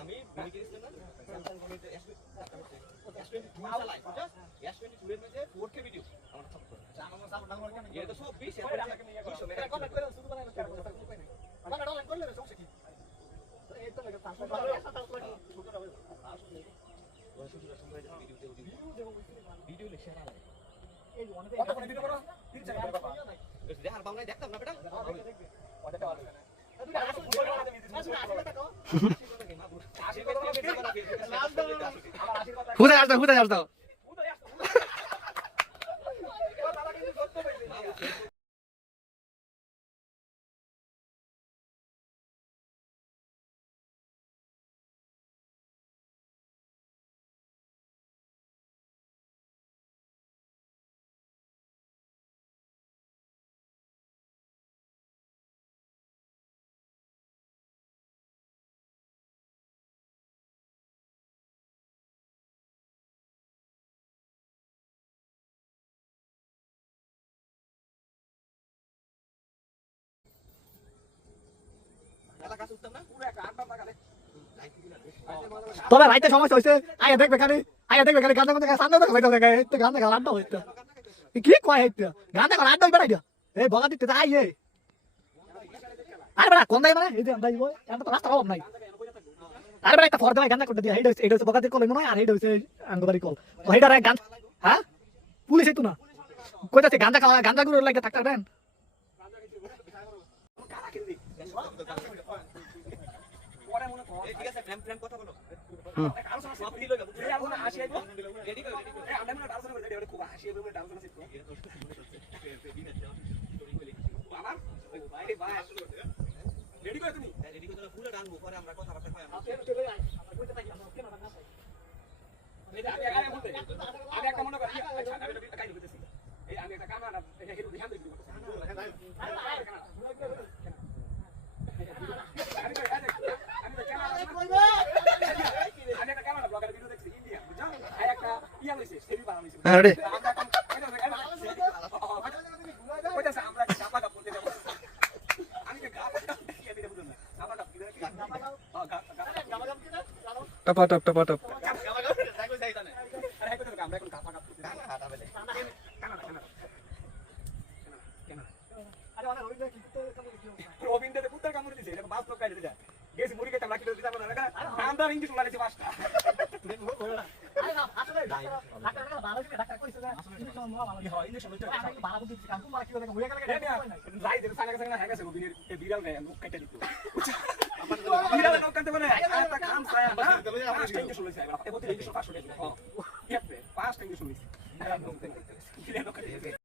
আমি S22 এর মধ্যে 4K ভিডিও আমার সাপোর্ট এটা তো সব 20 কন্টাক্ট করে শুরু বানানো মানে অনলাইন করলে সমস্যা কি এই তো লাগে ভিডিও লেখা না এই অনেক কত করে ভিডিও করো 3-4 করে বাবা দেখার বাংলায় দেখতাম না বেটা ওটা ভালো হুদা আসদাও তবে রাইতে সমস্যা হয়েছে দেখবে খালি গান দেখা সামনে দেখা গান দেখা আড্ডা হইতে কি কয় হইতে গান দেখা আড্ডা বেড়াই দিয়া এই বগা দিতে আরে বেড়া কোন দাই মানে এই যে দাই বই এটা তো রাস্তা অভাব নাই আরে বেড়া একটা ফর্দা গান করতে দিয়া এইটা হচ্ছে বগা দিতে কল মনে হয় আর এইটা হচ্ছে আঙ্গবাড়ি কল ওইটার গান হ্যাঁ পুলিশ এই তো না কইতাছে গাঁজা গুলো লাগে থাকতে দেন ঠিক আছে ফ্রেম কথা বলো আরো সব ফিল হইলো বুঝলি আর হাসি আইবো রেডি করে আমরা মনে ডাউন করে রেডি খুব হাসি আইবো ডাউন করে শিখবো আমার ভাই ভাই আসলে রেডি করে তুমি রেডি করে পুরো ডাউন পরে আমরা কথা বলতে পারি আমরা চলে যাই আমরা কইতে থাকি আমরা কেন না আমি একটা মনে করি আচ্ছা আমি এটা কাই দিতেছি এই আমি একটা ক্যামেরা এটা হেলু ধ্যান দিই রেডি টপা টপ টপা টপ রবীন্দ্র কুত্তার কামড় দিছে এটা বাস লোক কাজ দিছে গেছি মুড়ি খেতে লাকি দিতে পারবে না আমরা ইংলিশ বলাইছে পাঁচটা আরে না আসলে ডাক্তার ভালো করে ডাক্তার কইছে যে ইংলিশ ভালো ভালো হয় ইংলিশ ভালো বুদ্ধি কাম তোমার কি হয়ে গেল যাই দিন সানা কাছে না হেগেছে গোবিনের এই বিড়াল গায় লোক কাটা দিত বিড়াল লোক কাটতে পারে আটা কাম ছায়া আমরা ইংলিশ বলাইছে আমরা প্রতি ইংলিশ পাঁচশো টাকা হ্যাঁ পাঁচটা ইংলিশ বলাইছে